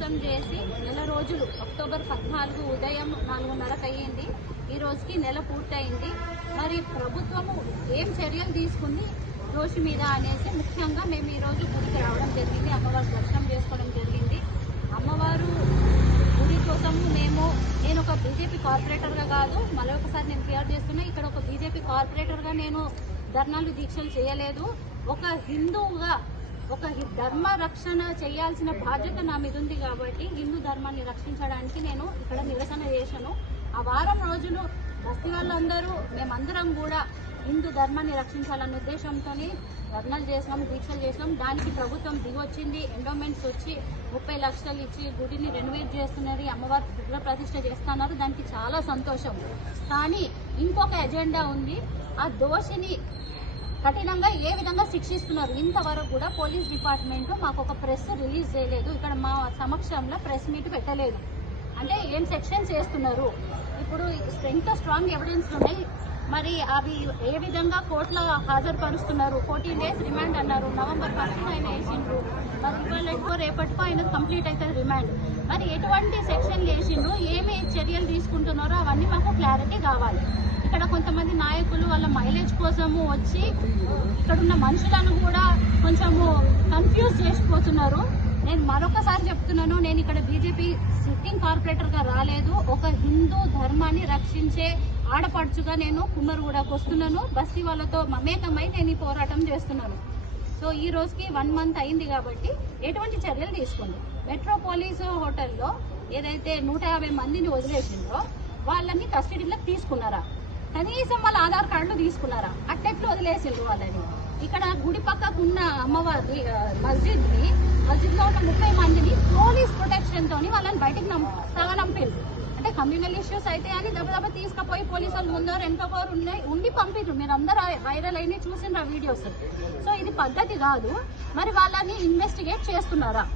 ధ్వంసం చేసి నెల రోజులు అక్టోబర్ పద్నాలుగు ఉదయం నాలుగున్నరకు అయ్యింది. ఈ రోజుకి నెల పూర్తయింది. మరి ప్రభుత్వము ఏం చర్యలు తీసుకుంది? దోషి మీద అనేసి ముఖ్యంగా మేము ఈరోజు గుడికి రావడం జరిగింది. అమ్మవారు దర్శనం చేసుకోవడం జరిగింది. అమ్మవారు గుడి కోసం మేము నేను ఒక బీజేపీ కార్పొరేటర్గా కాదు మళ్ళీ ఒకసారి నేను క్లియర్ చేస్తున్నా ఇక్కడ ఒక బీజేపీ కార్పొరేటర్గా నేను ధర్నాలు దీక్షలు చేయలేదు. ఒక హిందువుగా ఒక ధర్మ రక్షణ చేయాల్సిన బాధ్యత నా మీద ఉంది కాబట్టి హిందూ ధర్మాన్ని రక్షించడానికి నేను ఇక్కడ నిరసన చేశాను. ఆ వారం రోజులు బస్తీ వాళ్ళందరూ మేమందరం కూడా హిందూ ధర్మాన్ని రక్షించాలన్న ఉద్దేశంతో ధర్నాలు చేసినాం దీక్షలు చేసినాం దానికి ప్రభుత్వం దిగొచ్చింది ఎండోమెంట్స్ వచ్చి ముప్పై లక్షలు ఇచ్చి గుడిని రెనోవేట్ చేస్తున్నారు అమ్మవారి విగ్రహ ప్రతిష్ట చేస్తున్నారు. దానికి చాలా సంతోషం. కానీ ఇంకొక ఎజెండా ఉంది. ఆ దోషిని కఠినంగా ఏ విధంగా శిక్షిస్తున్నారు? ఇంతవరకు కూడా పోలీస్ డిపార్ట్మెంట్ మాకు ఒక ప్రెస్ రిలీజ్ చేయలేదు. ఇక్కడ మా సమక్షంలో ప్రెస్ మీట్ పెట్టలేదు. అంటే ఏం సెక్షన్స్ వేస్తున్నారు ఇప్పుడు ఎంత స్ట్రాంగ్ ఎవిడెన్స్ ఉన్నాయి. మరి అవి ఏ విధంగా కోర్టులో హాజరుపరుస్తున్నారు? ఫోర్టీన్ డేస్ రిమాండ్ అన్నారు. నవంబర్ ఫస్ట్ ఆయన వేసిండ్రు. మరి ఇవాళ రేపటికో ఆయన కంప్లీట్ అవుతుంది రిమాండ్. మరి ఎటువంటి సెక్షన్లు వేసిండ్రు ఏమి చర్యలు తీసుకుంటున్నారో అవన్నీ మాకు క్లారిటీ కావాలి. ఇక్కడ కొంతమంది నాయకులు వాళ్ళ మైలేజ్ కోసము వచ్చి ఇక్కడ ఉన్న మనుషులను కూడా కొంచెము కన్ఫ్యూజ్ చేసిపోతున్నారు. నేను మరొకసారి చెప్తున్నాను నేను ఇక్కడ బీజేపీ సిట్టింగ్ కార్పొరేటర్గా రాలేదు. ఒక హిందూ ధర్మాన్ని రక్షించే ఆడపడుచుగా నేను కుమ్మరుగూడకు వస్తున్నాను. బస్తీ వాళ్ళతో మమేకమై నేను ఈ పోరాటం చేస్తున్నాను. సో ఈ రోజుకి వన్ మంత్ అయింది కాబట్టి ఎటువంటి చర్యలు తీసుకోండి మెట్రోపోలీస్ హోటల్లో ఏదైతే నూట యాభై మందిని వదిలేసిందో వాళ్ళని కస్టడీలోకి తీసుకున్నారా? కనీసం వాళ్ళ ఆధార్ కార్డులు తీసుకున్నారా? అట్టెట్లు వదిలేసిండ్రు వాళ్ళని. ఇక్కడ గుడి పక్కకు ఉన్న అమ్మవారి మస్జిద్ని మస్జిద్లో ఉన్న ముప్పై మందిని పోలీస్ ప్రొటెక్షన్ తోని వాళ్ళని బయటకు నం- అంటే కమ్యూనల్ ఇష్యూస్ అయితే అని దెబ్బ దెబ్బ తీసుకుపోయి పోలీసు వాళ్ళు ముందర వెనకపోరు ఉన్నాయి ఉండి పంపిండ్రు మీరు అందరూ వైరల్ అయిన చూసిన వీడియోస్. సో ఇది పద్ధతి కాదు. మరి వాళ్ళని ఇన్వెస్టిగేట్ చేస్తున్నారా?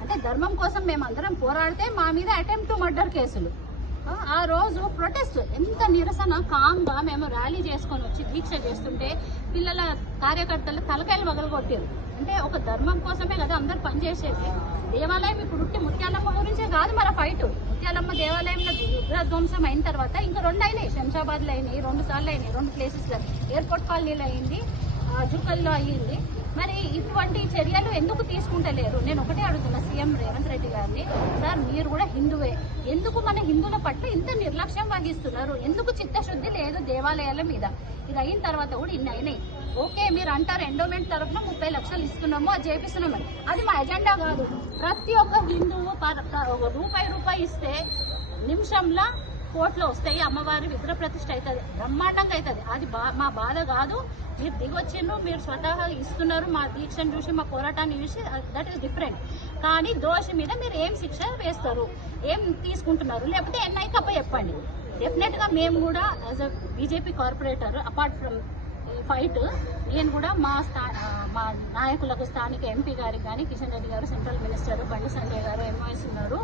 అంటే ధర్మం కోసం మేము అందరం పోరాడితే మా మీద అటెంప్ట్ టు మర్డర్ కేసులు. ఆ, రోజు ప్రొటెస్ట్ ఎంత నిరసన కామ్గా మేము ర్యాలీ చేసుకొని వచ్చి దీక్ష చేస్తుంటే పిల్లల కార్యకర్తలు తలకాయలు వగలగొట్టారు. అంటే ఒక ధర్మం కోసమే కదా అందరు పనిచేసేది. దేవాలయం ఇప్పుడు ఉట్టి ముత్యాలమ్మ గురించే కాదు మన ఫైట్ ముత్యాలమ్మ దేవాలయంలో విగ్రహధ్వంసం అయిన తర్వాత ఇంకా రెండు అయినాయి శంషాబాద్లో అయినాయి రెండు సార్లు అయినాయి రెండు ప్లేసెస్లో ఎయిర్పోర్ట్ కాలనీలో అయింది ఆ, జుక్కల్లో అయ్యింది మరి ఇటువంటి చర్యలు ఎందుకు తీసుకుంటలేరు? నేను ఒకటే అడుగుతున్నా సీఎం రేవంత్ రెడ్డి గారిని. సార్ మీరు కూడా హిందువే. ఎందుకు మన హిందువుల పట్ల ఇంత నిర్లక్ష్యం వహిస్తున్నారు? ఎందుకు చిత్తశుద్ధి లేదు దేవాలయాల మీద? ఇది అయిన తర్వాత కూడా ఇన్ని అయినాయి. ఓకే మీరు అంటారు ఎండోమెంట్ తరఫున ముప్పై లక్షలు ఇస్తున్నాము అది చేపిస్తున్నాము. అది మా ఎజెండా కాదు. ప్రతి ఒక్క హిందువు ప- రూపాయి రూపాయి ఇస్తే నిమిషంలో కోర్టులో వస్తాయి అమ్మవారి విగ్రహ ప్రతిష్ట అవుతుంది. బ్రహ్మాండంగా అవుతుంది. అది బా మా బాధ కాదు. మీరు దిగొచ్చిండ్రు మీరు స్వతహా ఇస్తున్నారు మా దీక్షను చూసి మా పోరాటాన్ని చూసి దట్ ఈస్ డిఫరెంట్ కానీ దోషి మీద మీరు ఏం శిక్ష వేస్తారు? ఏం తీసుకుంటున్నారు? లేకపోతే ఎన్ఐ కప్ప చెప్పండి డెఫినెట్గా మేము కూడా as a BJP corporator apart from ఈ ఫైట్. నేను కూడా మా స్థా మా నాయకులకు స్థానిక ఎంపీ గారికి కానీ కిషన్ రెడ్డి గారు సెంట్రల్ మినిస్టర్ బండి సంజయ్ గారు ఎంఓఎస్ ఉన్నారు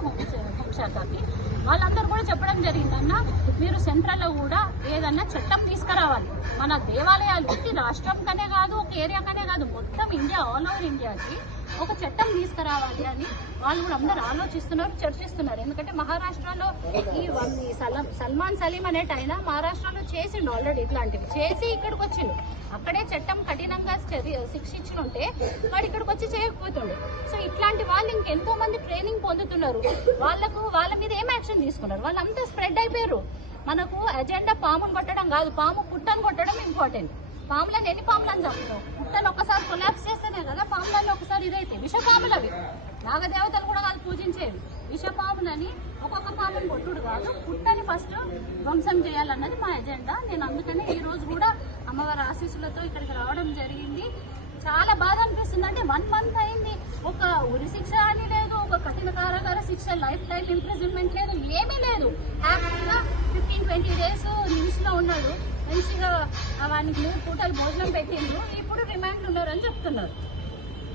హోంశాఖకి వాళ్ళందరూ కూడా చెప్పడం జరిగిందన్న మీరు సెంట్రల్లో కూడా ఏదన్నా చట్టం తీసుకురావాలి. మన దేవాలయాలు ఇది రాష్ట్రంకనే కాదు ఒక ఏరియాకనే కాదు మొత్తం ఇండియా ఆల్ ఓవర్ ఇండియాకి ఒక చట్టం తీసుకురావాలి అని వాళ్ళు కూడా అందరూ ఆలోచిస్తున్నారు చర్చిస్తున్నారు. ఎందుకంటే మహారాష్ట్రలో ఈ సలం సల్మాన్ సలీం అనేట ఆయన మహారాష్ట్రలో చేసిండు ఆల్రెడీ ఇట్లాంటివి. చేసి ఇక్కడికి వచ్చిండు. అక్కడే చట్టం కఠినంగా శిక్షించుంటే వాడు ఇక్కడికి వచ్చి చేయకపోతుండే. సో ఇట్లాంటి వాళ్ళు ఇంకెంతో మంది ట్రైనింగ్ పొందుతున్నారు. వాళ్ళకు వాళ్ళ మీద ఏం యాక్షన్ తీసుకున్నారు? వాళ్ళంతా స్ప్రెడ్ అయిపోయారు. మనకు ఎజెండా పామును కొట్టడం కాదు పాము పుట్టను కొట్టడం ఇంపార్టెంట్ పాములను ఎన్ని పాములను చంపుతావు పుట్టను ఒకసారి కొలాప్స్ చేస్తేనే కదా పాములలో ఒకసారి ఇదైతే. విషపాములు అవి. నాగదేవతలు కూడా వాళ్ళు పూజించేవి. విషపాములని ఒక్కొక్క పాముని కొట్టుడు కాదు పుట్టని ఫస్ట్ ధ్వంసం చేయాలన్నది మా ఎజెండా నేను అందుకనే ఈ రోజు కూడా అమ్మవారి ఆశీస్సులతో ఇక్కడికి రావడం జరిగింది. చాలా బాధ అనిపిస్తుంది. అంటే వన్ మంత్ అయింది. ఒక ఉరి శిక్ష అని లేదు ఒక కఠిన కారాగార శిక్ష లైఫ్ టైం ఇంప్రిజన్మెంట్ లేదు ఏమీ లేదు. హ్యాపీగా ఫిఫ్టీన్ ట్వంటీ డేస్ న్యూస్లో ఉన్నాడు. మంచిగా వానికి మూడు పూటలు భోజనం పెట్టిండ్రు. ఇప్పుడు రిమాండ్లు ఉన్నారని చెప్తున్నారు.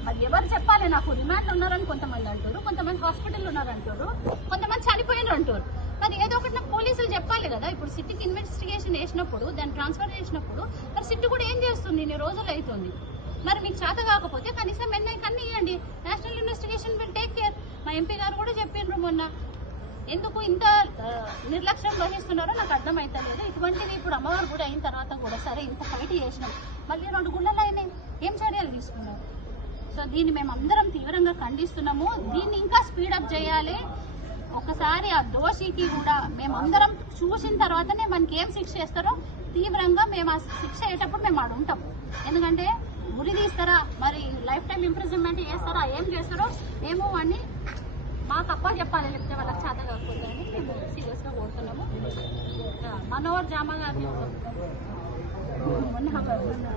మరి ఎవరు చెప్పాలి? నాకు రిమాండ్లు ఉన్నారని కొంతమంది అంటారు కొంతమంది హాస్పిటల్ ఉన్నారంటారు కొంతమంది చనిపోయినారు అంటారు మరి ఏదో ఒకటి నాకు పోలీసులు చెప్పాలి కదా? ఇప్పుడు సిటీకి ఇన్వెస్టిగేషన్ వేసినప్పుడు దాన్ని ట్రాన్స్ఫర్ చేసినప్పుడు మరి సిట్టు కూడా ఏం చేస్తుంది? ఇన్ని రోజులు అవుతుంది. మరి మీకు చేత కాకపోతే కనీసం ఎన్ఐ కన్నీ ఇవ్వండి national investigation will take care. మా ఎంపీ గారు కూడా చెప్పిండ్రు మొన్న. ఎందుకు ఇంత నిర్లక్ష్యం వహిస్తున్నారో నాకు అర్థమైతలేదు. ఇటువంటివి ఇప్పుడు అమ్మవారి కూడా అయిన తర్వాత కూడా సరే ఇంత ఫైట్ చేసినాం. మళ్ళీ రెండు గుళ్ళలు అయినాయి ఏం చర్యలు తీసుకున్నారు? సో దీన్ని మేము అందరం తీవ్రంగా ఖండిస్తున్నాము. దీన్ని ఇంకా స్పీడప్ చేయాలి. ఒకసారి ఆ దోషికి కూడా మేమందరం చూసిన తర్వాతనే మనకి ఏం శిక్ష చేస్తారో తీవ్రంగా మేము ఆ శిక్ష అయ్యేటప్పుడు మేము ఆడు ఉంటాం. ఎందుకంటే గురి తీస్తారా? మరి లైఫ్ టైం ఇంప్రిజన్మెంట్ చేస్తారా? ఏం చేస్తారో ఏమో అని మాకు అప్ప చెప్పాలి లేకపోతే వాళ్ళకి చేత కాకపోతే అని మేము సీరియస్గా కోరుతున్నాము. మనోహర్ జామ గారిని మొన్న మొన్న